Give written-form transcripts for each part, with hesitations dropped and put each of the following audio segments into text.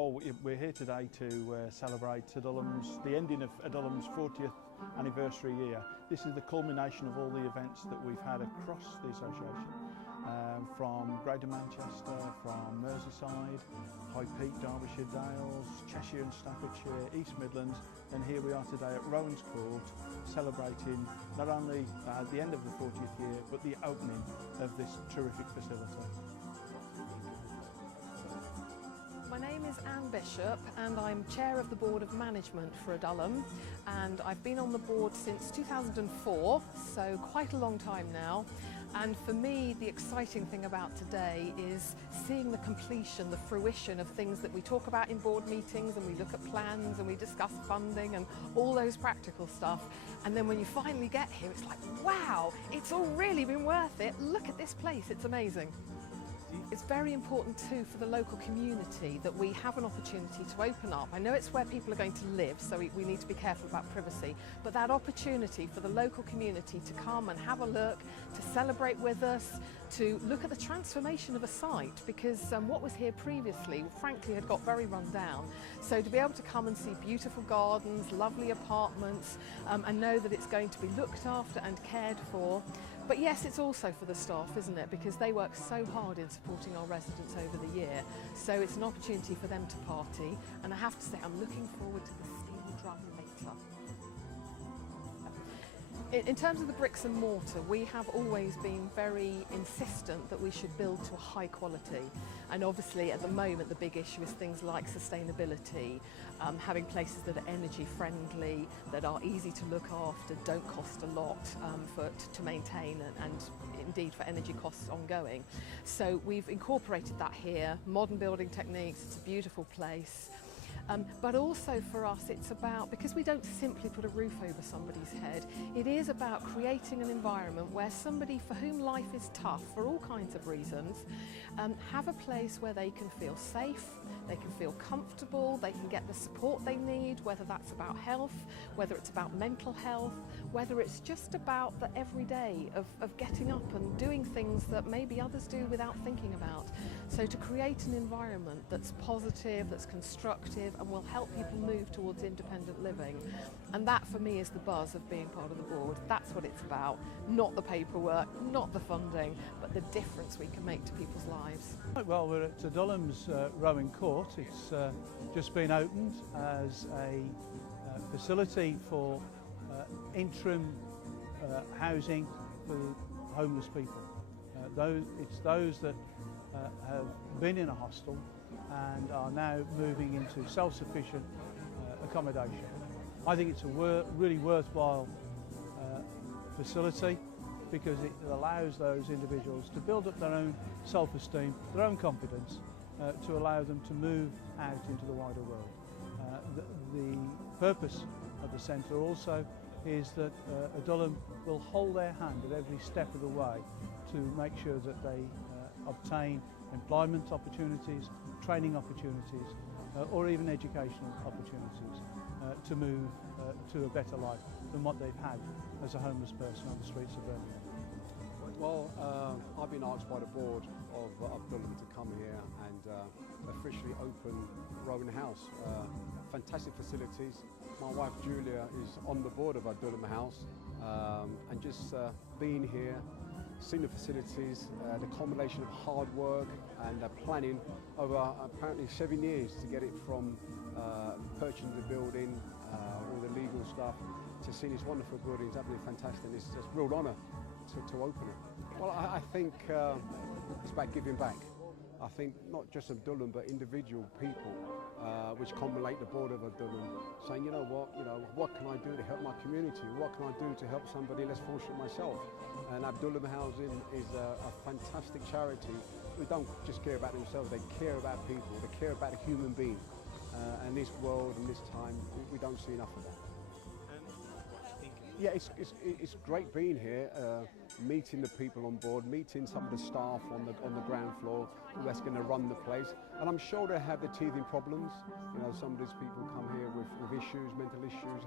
We're here today to celebrate the ending of Adullam's 40th anniversary year. This is the culmination of all the events that we've had across the association, from Greater Manchester, from Merseyside, High Peak, Derbyshire Dales, Cheshire and Staffordshire, East Midlands, and here we are today at Rowans Court celebrating not only the end of the 40th year but the opening of this terrific facility. My name is Anne Bishop and I'm Chair of the Board of Management for Adullam, and I've been on the board since 2004, so quite a long time now. And for me, the exciting thing about today is seeing the completion, the fruition of things that we talk about in board meetings, and we look at plans and we discuss funding and all those practical stuff. And then when you finally get here, it's like, wow, it's all really been worth it. Look at this place, it's amazing. It's very important too for the local community that we have an opportunity to open up. I know it's where people are going to live, so we need to be careful about privacy, but that opportunity for the local community to come and have a look, to celebrate with us, to look at the transformation of a site, because what was here previously frankly had got very run down. So to be able to come and see beautiful gardens, lovely apartments, and know that it's going to be looked after and cared for. But yes, it's also for the staff, isn't it? Because they work so hard in supporting our residents over the year. So it's an opportunity for them to party. And I have to say, I'm looking forward to the steel drum later. In terms of the bricks and mortar, we have always been very insistent that we should build to a high quality. And obviously at the moment the big issue is things like sustainability, having places that are energy friendly, that are easy to look after, don't cost a lot to maintain and indeed for energy costs ongoing. So we've incorporated that here, modern building techniques, it's a beautiful place. But also for us it's about, because we don't simply put a roof over somebody's head, it is about creating an environment where somebody for whom life is tough for all kinds of reasons have a place where they can feel safe, they can feel comfortable, they can get the support they need, whether that's about health, whether it's about mental health, whether it's just about the everyday of getting up and doing things that maybe others do without thinking about. So to create an environment that's positive, that's constructive, and will help people move towards independent living. And that for me is the buzz of being part of the board. That's what it's about, not the paperwork, not the funding, but the difference we can make to people's lives. Well, we're at Adullam's Rowing Court. It's just been opened as a facility for interim housing for homeless people. It's those that have been in a hostel and are now moving into self-sufficient accommodation. I think it's a really worthwhile facility because it allows those individuals to build up their own self-esteem, their own confidence, to allow them to move out into the wider world. The purpose of the centre also is that Adullam will hold their hand at every step of the way to make sure that they obtain employment opportunities, training opportunities, or even educational opportunities to move to a better life than what they've had as a homeless person on the streets of Birmingham. Well, I've been asked by the board of Adullam to come here and officially open Rowan House. Fantastic facilities. My wife Julia is on the board of Adullam House, and just being here, seeing the facilities, the combination of hard work and planning over apparently 7 years to get it from purchasing the building, all the legal stuff, to seeing this wonderful building. It's absolutely fantastic. It's just a real honour to open it. Well, I think it's about giving back. I think not just Adullam but individual people which culminate the board of Adullam, saying, you know what can I do to help my community? What can I do to help somebody less fortunate myself? And Adullam Housing is a fantastic charity who don't just care about themselves, they care about people, they care about a human being. And this world and this time, we don't see enough of that. Yeah, it's great being here, meeting the people on board, meeting some of the staff on the ground floor who are going to run the place. And I'm sure they have the teething problems. You know, some of these people come here with issues, mental issues,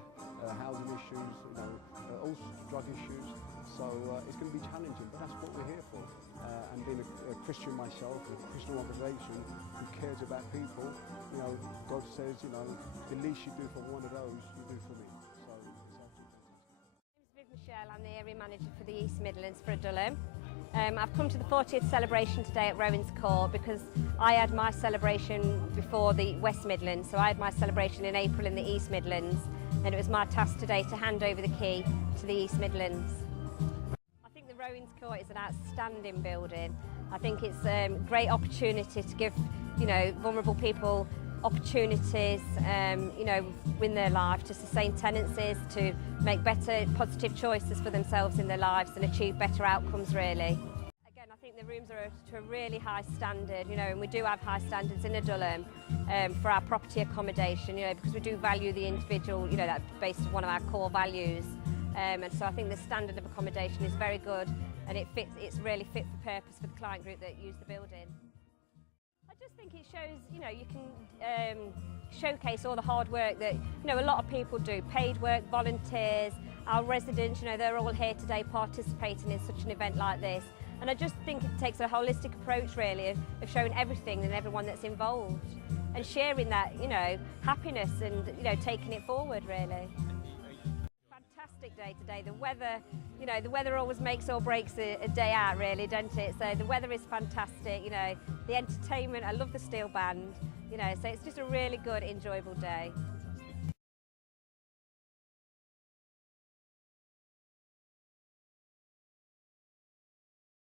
housing issues, all drug issues. So it's going to be challenging, but that's what we're here for. And being a Christian myself, a Christian organisation who cares about people, you know, God says, you know, the least you do for one of those, you do for me. So it's absolutely fantastic. My name is Michelle, I'm the area manager for the East Midlands for Adullam. I've come to the 40th celebration today at Rowans Court because I had my celebration before the West Midlands, so I had my celebration in April in the East Midlands, and it was my task today to hand over the key to the East Midlands. I think the Rowans Court is an outstanding building. I think it's a great opportunity to give, you know, vulnerable people opportunities, you know, in their life to sustain tenancies, to make better positive choices for themselves in their lives and achieve better outcomes really. Again, I think the rooms are to a really high standard, you know, and we do have high standards in Adullam for our property accommodation, you know, because we do value the individual, you know, that's based on one of our core values. And so I think the standard of accommodation is very good, and it's really fit for purpose for the client group that use the building. I just think it shows, you know, you can showcase all the hard work that, you know, a lot of people do, paid work, volunteers, our residents, you know, they're all here today participating in such an event like this. And I just think it takes a holistic approach really of showing everything and everyone that's involved and sharing that, you know, happiness and, you know, taking it forward really. Fantastic day today. The weather, you know, the weather always makes or breaks a day out really, doesn't it? So the weather is fantastic, you know, the entertainment, I love the steel band, you know, so it's just a really good, enjoyable day.